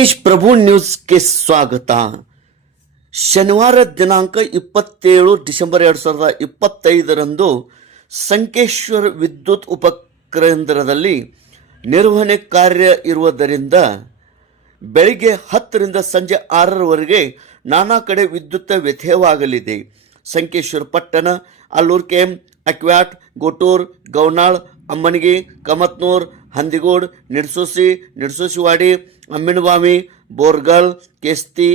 ತೇಜ್ ಪ್ರಭು ನ್ಯೂಸ್ಗೆ ಸ್ವಾಗತ. ಶನಿವಾರ ದಿನಾಂಕ 27 ಡಿಸೆಂಬರ್ 2025ರಂದು ಸಂಕೇಶ್ವರ ವಿದ್ಯುತ್ ಉಪಕೇಂದ್ರದಲ್ಲಿ ನಿರ್ವಹಣೆ ಕಾರ್ಯ ಇರುವುದರಿಂದ ಬೆಳಿಗ್ಗೆ 10 ರಿಂದ ಸಂಜೆ 6ರವರೆಗೆ ನಾನಾ ಕಡೆ ವಿದ್ಯುತ್ ವ್ಯತ್ಯಯವಾಗಲಿದೆ. ಸಂಕೇಶ್ವರ ಪಟ್ಟಣ, ಅಲ್ಲೂರು ಕೆಎಂ, ಅಕ್ವ್ಯಾಟ್, ಗೋಟೂರ್, ಗೌನಾಳ್, ಅಮ್ಮನಗಿ, ಕಮತ್ನೂರ್, ಹಂದಿಗೋಡ್, ನಿಡ್ಸೋಸಿವಾಡಿ, ಅಮ್ಮಿನವಾಮಿ, ಬೋರ್ಗಲ್, ಕೆಸ್ತಿ,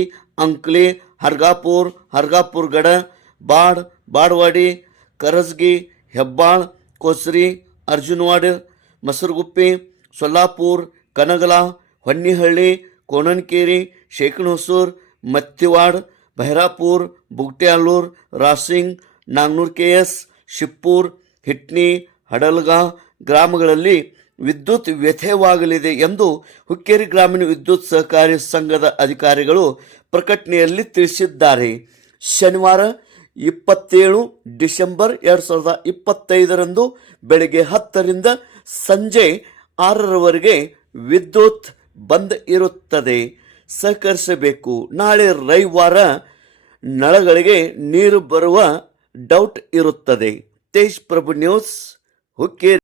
ಅಂಕ್ಲಿ, ಹರ್ಗಾಪುರ್ ಗಡ, ಬಾಡ್ವಾಡಿ, ಕರಸ್ಗಿ, ಹೆಬ್ಬಾಳ್, ಕೋಸ್ರಿ, ಅರ್ಜುನವಾಡ, ಮಸರಗುಪ್ಪಿ, ಸೊಲ್ಲಾಪುರ್, ಕನಗಲ, ಹೊನ್ನಿಹಳ್ಳಿ, ಕೋಣನಕೇರಿ, ಶೇಖಣಹೊಸೂರ್, ಮತ್ತಿವಾಡ್, ಬೈರಾಪುರ್, ಬುಗ್ಟ್ಯಾಲೂರ್, ರಾಸಿಂಗ್, ನಾಗ್ನೂರ್ ಕೆಎಸ್, ಶಿಪ್ಪೂರ್, ಹಿಟ್ನಿ, ಹಡಲ್ಗಾ ಗ್ರಾಮಗಳಲ್ಲಿ ವಿದ್ಯುತ್ ವ್ಯತ್ಯಯವಾಗಲಿದೆ ಎಂದು ಹುಕ್ಕೇರಿ ಗ್ರಾಮೀಣ ವಿದ್ಯುತ್ ಸಹಕಾರಿ ಸಂಘದ ಅಧಿಕಾರಿಗಳು ಪ್ರಕಟಣೆಯಲ್ಲಿ ತಿಳಿಸಿದ್ದಾರೆ. ಶನಿವಾರ 27 ಡಿಸೆಂಬರ್ 2025ರಂದು ಬೆಳಗ್ಗೆ 10 ರಿಂದ ಸಂಜೆ 6ರವರೆಗೆ ವಿದ್ಯುತ್ ಬಂದ್ ಇರುತ್ತದೆ. ಸಹಕರಿಸಬೇಕು. ನಾಳೆ ರವಿವಾರ ನಳಗಳಿಗೆ ನೀರು ಬರುವ ಡೌಟ್ ಇರುತ್ತದೆ. ತೇಜ್ ಪ್ರಭು ನ್ಯೂಸ್, ಹುಕ್ಕೇರಿ.